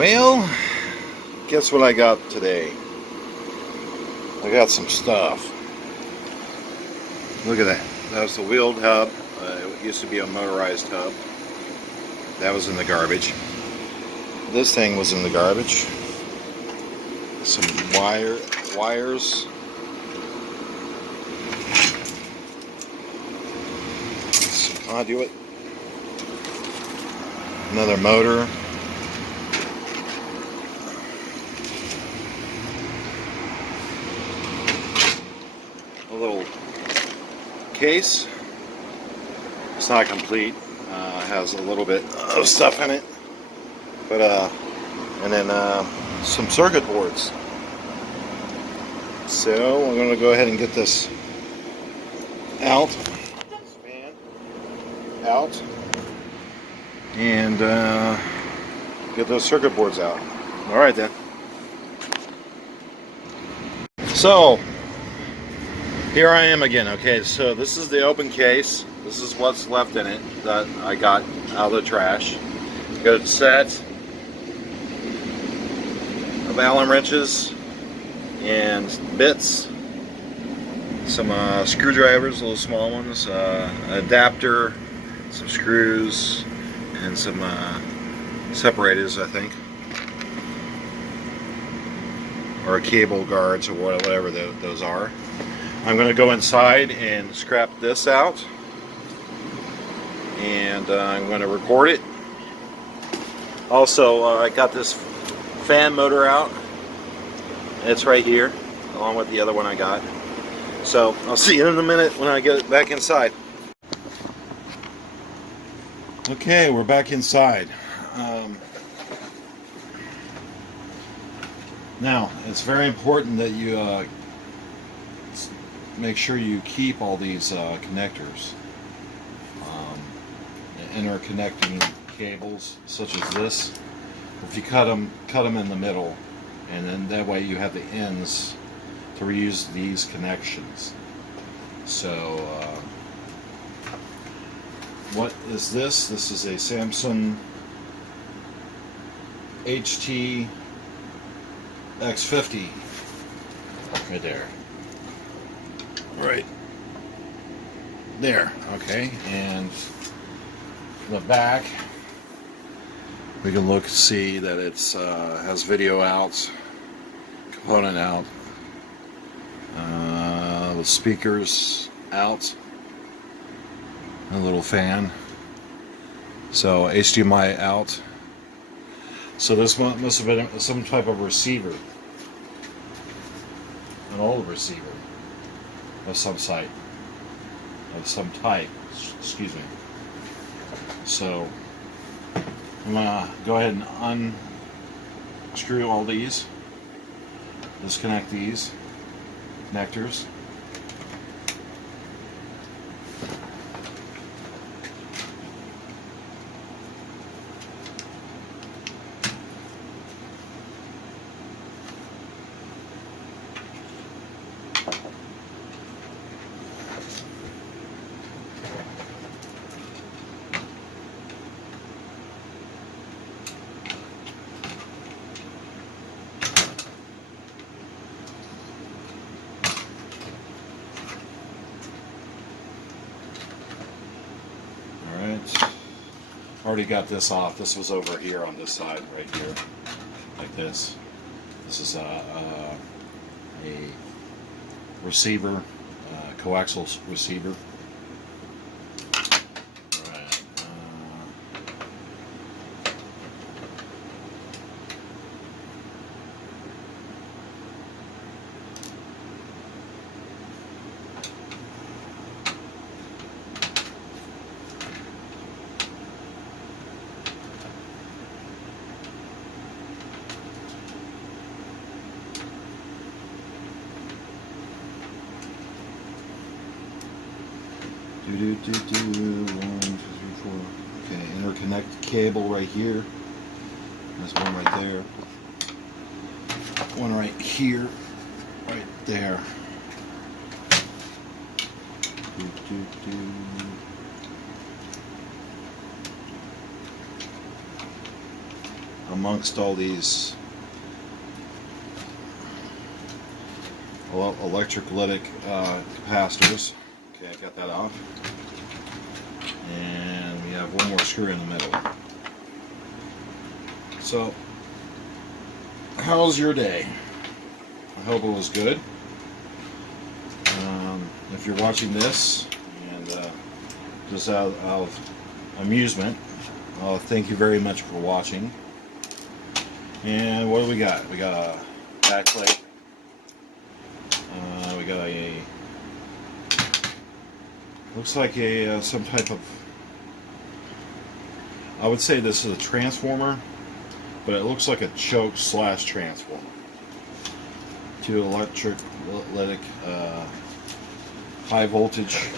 Well, guess what I got today? I got some stuff. Look at that. That's the wheeled hub. It used to be a motorized hub. That was in the garbage. This thing was in the garbage. Some wires. Some conduit. Another motor. A little case. It's not complete. It has a little bit of stuff in it, but and then some circuit boards. So I'm going to go ahead and get this out. This fan out, and get those circuit boards out. All right then. So here I am again. Okay, so this is the open case. This is what's left in it that I got out of the trash. Got a set of Allen wrenches and bits, some screwdrivers, little small ones, adapter, some screws, and some separators, I think, or cable guards, or whatever those are. I'm going to go inside and scrap this out, and I'm going to record it. Also, I got this fan motor out. It's right here, along with the other one I got. So I'll see you in a minute when I get back inside. Okay, we're back inside. Now, it's very important that you make sure you keep all these connectors, interconnecting cables such as this. If you cut them in the middle, and then that way you have the ends to reuse these connections. So what is this? This is a Samsung HT X50 right there. Right there. Okay, and the back, we can see that it's has video out, component out, the speakers out, a little fan. So HDMI out. So this one must have been some type of receiver, an old receiver of some type. Excuse me. So I'm gonna go ahead and unscrew all these, disconnect these connectors. Already got this off. This was over here on this side, right here, like this. This is a receiver, coaxial receiver. Right. One, two, three, four. Okay, interconnect cable right here. There's one right there. One right here. Right there. amongst all these electrolytic capacitors. Okay, I got that off. And we have one more screw in the middle. So, how's your day? I hope it was good. If you're watching this, and just out of amusement, thank you very much for watching. And what do we got? We got a back plate. We got a, looks like a some type of, I would say this is a transformer, but it looks like a choke slash transformer. Two electrolytic high voltage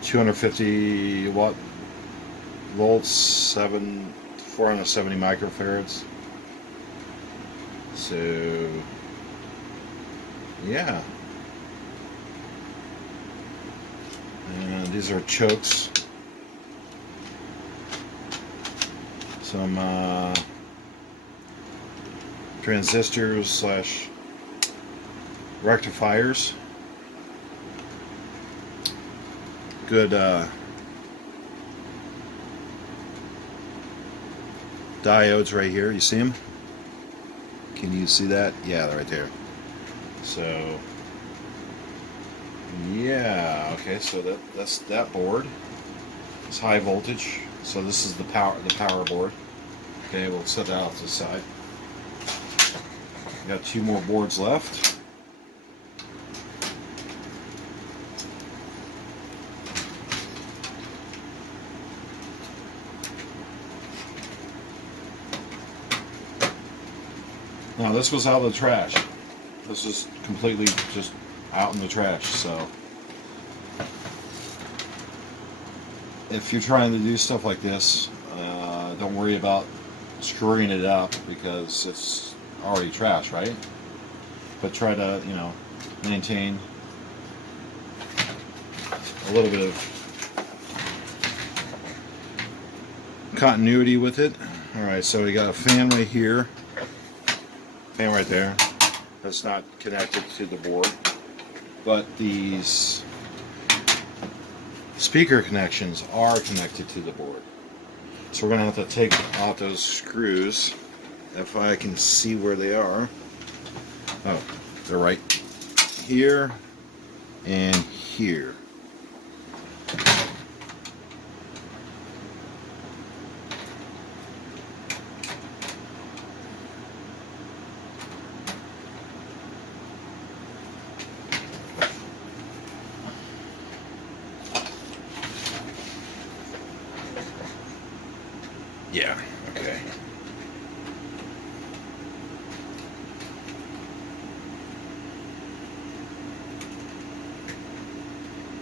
250 volts 470 microfarads. So yeah, and these are chokes, some transistors slash rectifiers, good diodes right here. You see them? Can you see that? Yeah, they're right there. So yeah, okay, so that's that board. It's high voltage. So this is the power board. Okay, we'll set that off to the side. We got two more boards left. Now this was out of the trash. This is completely just out in the trash. So if you're trying to do stuff like this, don't worry about screwing it up because it's already trash, right? But try to, you know, maintain a little bit of continuity with it. Alright, so we got a fan right here, fan right there. That's not connected to the board, but these speaker connections are connected to the board. So we're going to have to take out those screws, if I can see where they are. Oh, they're right here and here. Yeah, okay.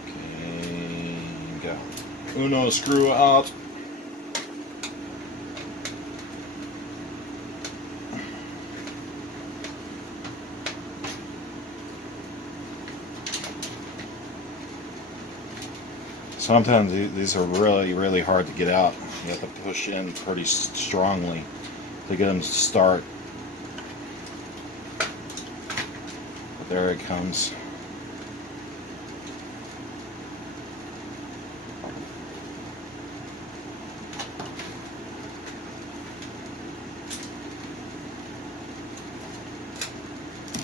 Okay, go. Uno screw out. Sometimes these are really hard to get out. You have to push in pretty strongly to get them to start. But there it comes.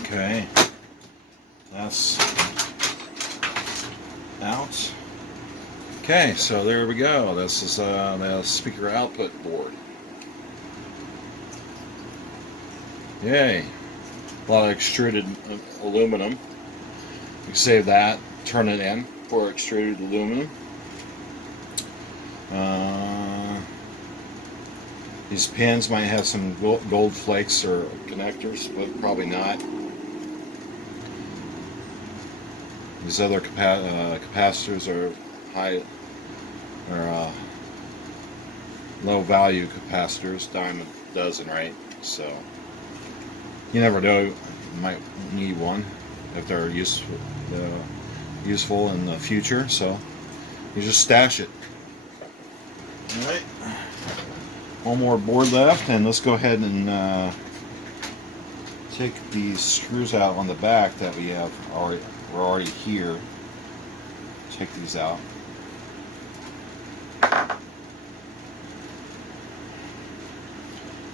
Okay, that's out. Okay, so there we go. This is the speaker output board. Yay. A lot of extruded aluminum. You can save that, turn it in for extruded aluminum. These pins might have some gold flakes or connectors, but probably not. These other capacitors are high or low value capacitors, dime a dozen, right? So you never know, you might need one if they're useful in the future. So you just stash it. All right. One more board left, and let's go ahead and take these screws out on the back that we have already. We're already here. Take these out.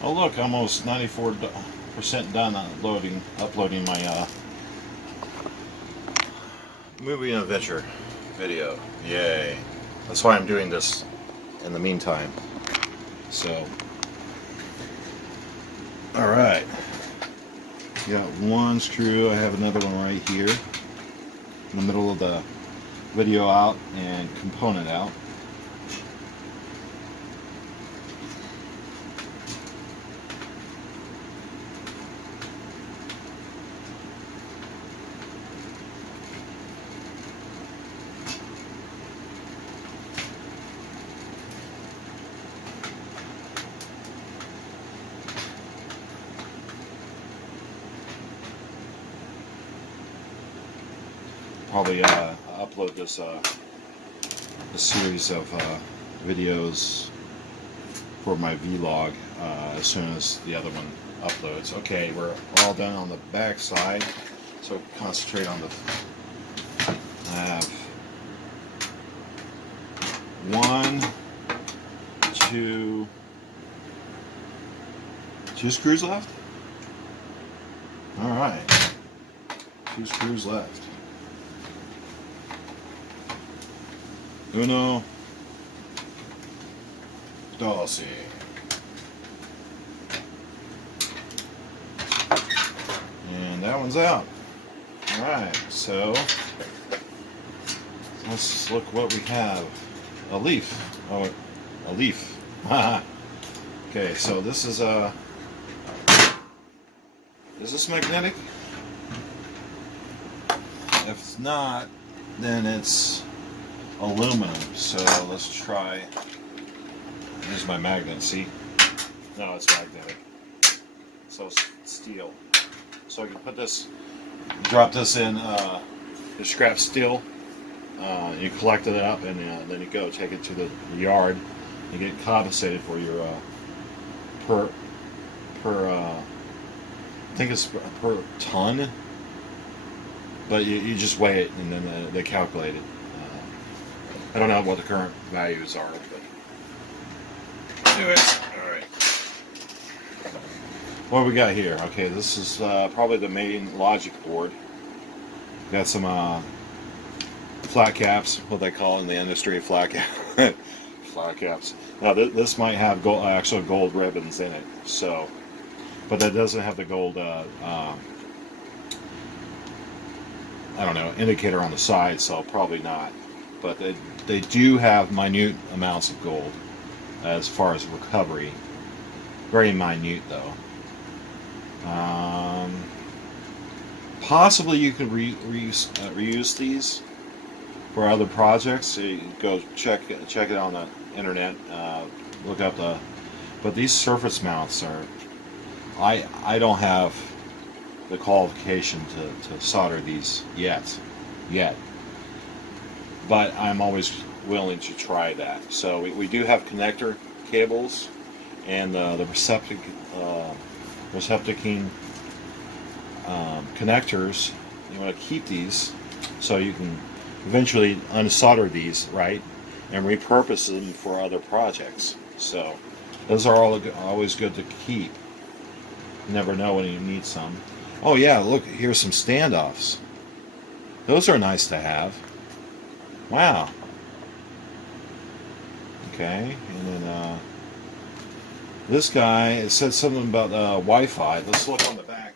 Oh look, almost 94% done uploading my movie and adventure video. Yay! That's why I'm doing this in the meantime. So, all right. Got one screw. I have another one right here in the middle of the video out and component out. Probably upload this a series of videos for my vlog as soon as the other one uploads. Okay, we're all done on the back side, so concentrate on the. I have 1, 2 screws left. All right, 2 screws left. Uno, dos. And that one's out. Alright, so let's look what we have. A leaf. Oh, a leaf. Okay, so this is is this magnetic? If it's not, then it's aluminum. So let's try. Here's my magnet. See? No, it's magnetic. So it's steel. So you can put this, drop this in the scrap steel. You collect it up, and then you go take it to the yard. You get compensated for your per I think it's per ton. But you just weigh it, and then they calculate it. I don't know what the current values are, but anyways, all right. What do we got here? Okay, this is probably the main logic board. Got some flat caps, what they call in the industry, flat caps. Now this might have actual gold ribbons in it, so, but that doesn't have the gold. I don't know, indicator on the side, so probably not. But they do have minute amounts of gold as far as recovery. Very minute though. Possibly you could reuse these for other projects. So you can go check it on the internet. Look up but these surface mounts are. I don't have the qualification to solder these yet. But I'm always willing to try that. So we do have connector cables and the receptacle connectors. You want to keep these so you can eventually unsolder these, right, and repurpose them for other projects. So those are always good to keep. You never know when you need some. Oh yeah, look, here's some standoffs. Those are nice to have. Wow. Okay, and then this guy, it said something about Wi-Fi. Let's look on the back.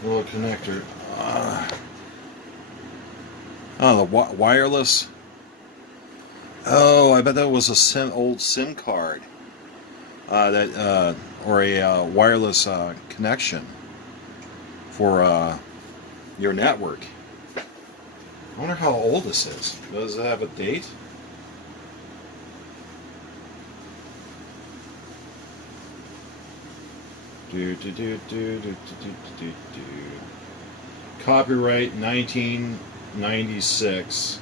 The little connector. Oh, the wireless. Oh, I bet that was a old SIM card. Or a wireless connection for your network. I wonder how old this is. Does it have a date? Copyright 1996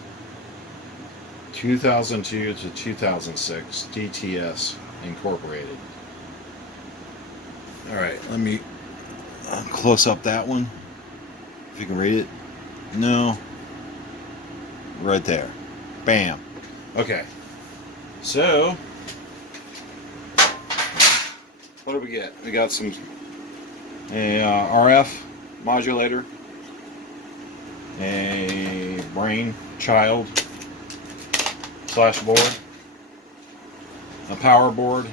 2002 to 2006 DTS Incorporated. All right, let me close up that one. If you can read it. No. Right there. Bam. Okay. So, what do we get? We got a RF modulator, a brain child slash board, a power board.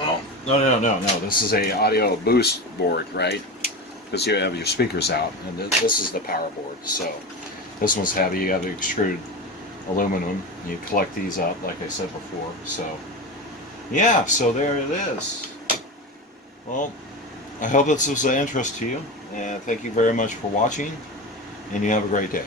Oh, no. This is a audio boost board, right? Because you have your speakers out, and this is the power board. So this one's heavy. You have the extruded aluminum. You collect these up, like I said before. So yeah, so there it is. Well, I hope this was of interest to you, and thank you very much for watching, and you have a great day.